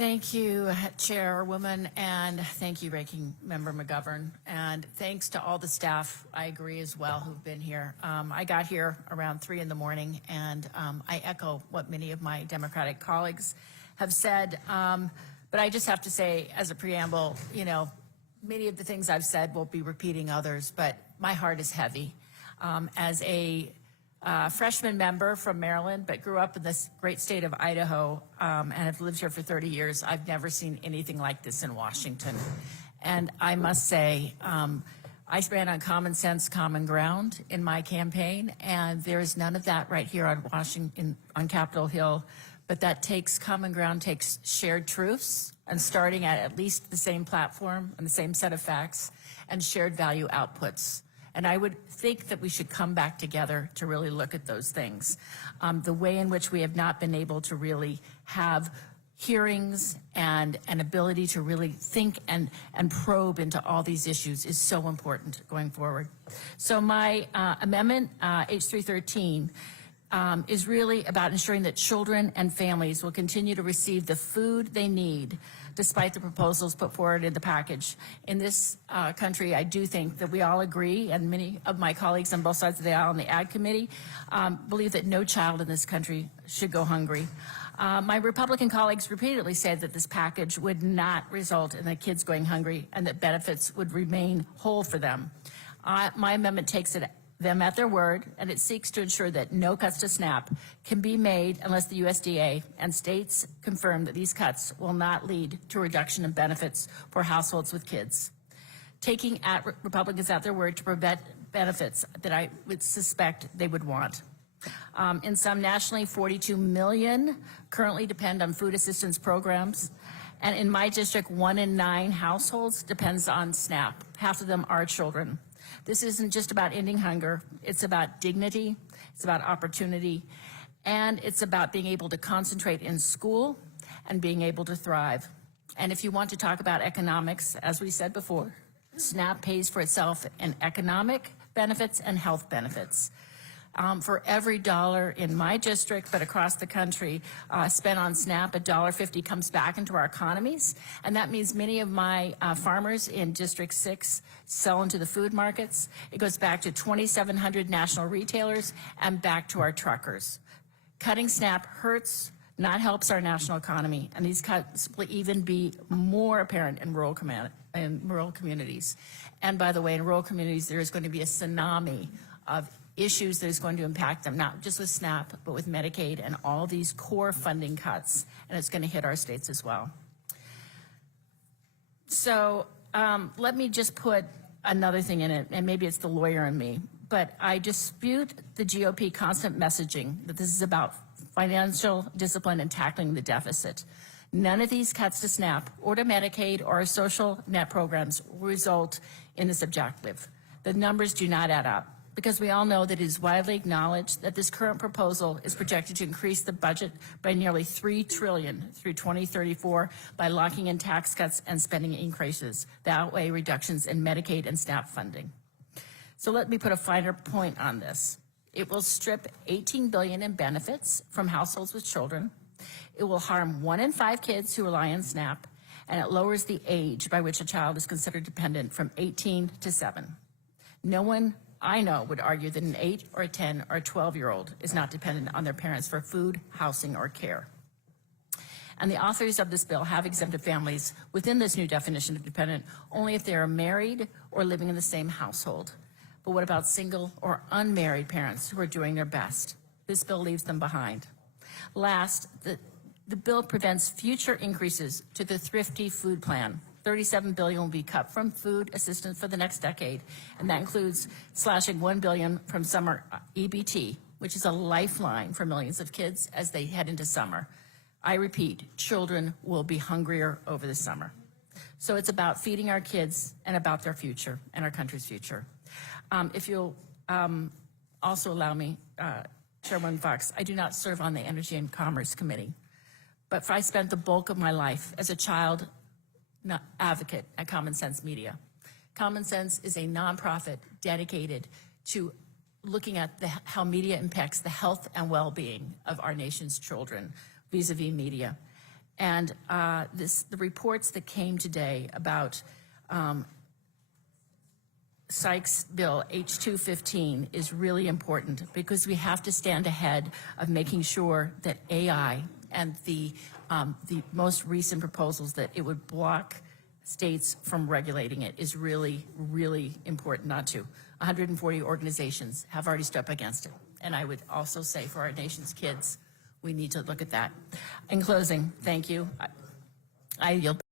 Thank you, Chairwoman, and thank you, Ranking Member McGovern. And thanks to all the staff, I agree as well, who've been here. I got here around 3 in the morning, and I echo what many of my Democratic colleagues have said. But I just have to say, as a preamble, you know, many of the things I've said will be repeating others, but my heart is heavy. As a freshman member from Maryland, but grew up in this great state of Idaho, and have lived here for 30 years. I've never seen anything like this in Washington. And I must say, I ran on common sense, common ground in my campaign, and there is none of that right here on on Capitol Hill. But that takes common ground, takes shared truths, and starting at least the same platform and the same set of facts, and shared value outputs. And I would think that we should come back together to really look at those things. The way in which we have not been able to really have hearings and an ability to really think and probe into all these issues is so important going forward. So my amendment, H313, is really about ensuring that children and families will continue to receive the food they need despite the proposals put forward in the package. In this country, I do think that we all agree, and many of my colleagues on both sides of the aisle on the Ag Committee believe that no child in this country should go hungry. My Republican colleagues repeatedly said that this package would not result in the kids going hungry and that benefits would remain whole for them. My amendment takes them at their word, and it seeks to ensure that no cuts to SNAP can be made unless the USDA and states confirm that these cuts will not lead to a reduction in benefits for households with kids. Taking Republicans at their word to prevent benefits that I would suspect they would want. In some nationally, 42 million currently depend on food assistance programs. And in my district, 1 in 9 households depends on SNAP. Half of them are children. This isn't just about ending hunger. It's about dignity, it's about opportunity, and it's about being able to concentrate in school and being able to thrive. And if you want to talk about economics, as we said before, SNAP pays for itself in economic benefits and health benefits. For every dollar in my district, but across the country, spent on SNAP, $1.50 comes back into our economies. And that means many of my farmers in District 6 sell into the food markets. It goes back to 2,700 national retailers and back to our truckers. Cutting SNAP hurts, not helps our national economy. And these cuts will even be more apparent in rural communities. And by the way, in rural communities, there is going to be a tsunami of issues that is going to impact them, not just with SNAP, but with Medicaid and all these core funding cuts, and it's going to hit our states as well. So let me just put another thing in it, and maybe it's the lawyer in me, but I dispute the GOP constant messaging that this is about financial discipline and tackling the deficit. None of these cuts to SNAP or to Medicaid or social net programs result in this objective. The numbers do not add up, because we all know that it is widely acknowledged that this current proposal is projected to increase the budget by nearly $3 trillion through 2034 by locking in tax cuts and spending increases that outweigh reductions in Medicaid and SNAP funding. So let me put a finer point on this. It will strip $18 billion in benefits from households with children. It will harm 1 in 5 kids who rely on SNAP, and it lowers the age by which a child is considered dependent from 18 to 7. No one I know would argue that an 8 or a 10 or a 12-year-old is not dependent on their parents for food, housing, or care. And the authors of this bill have exempted families within this new definition of dependent only if they are married or living in the same household. But what about single or unmarried parents who are doing their best? This bill leaves them behind. Last, the bill prevents future increases to the Thrifty Food Plan. $37 billion will be cut from food assistance for the next decade, and that includes slashing $1 billion from summer EBT, which is a lifeline for millions of kids as they head into summer. I repeat, children will be hungrier over the summer. So it's about feeding our kids and about their future and our country's future. If you'll also allow me, Chairwoman Fox, I do not serve on the Energy and Commerce Committee, but I spent the bulk of my life as a child advocate at Common Sense Media. Common Sense is a nonprofit dedicated to looking at how media impacts the health and well-being of our nation's children vis-a-vis media. And the reports that came today about Sykes' bill, H215, is really important because we have to stand ahead of making sure that AI and the most recent proposals that it would block states from regulating it is really, really important not to. 140 organizations have already stood up against it. And I would also say for our nation's kids, we need to look at that. In closing, thank you. I yield.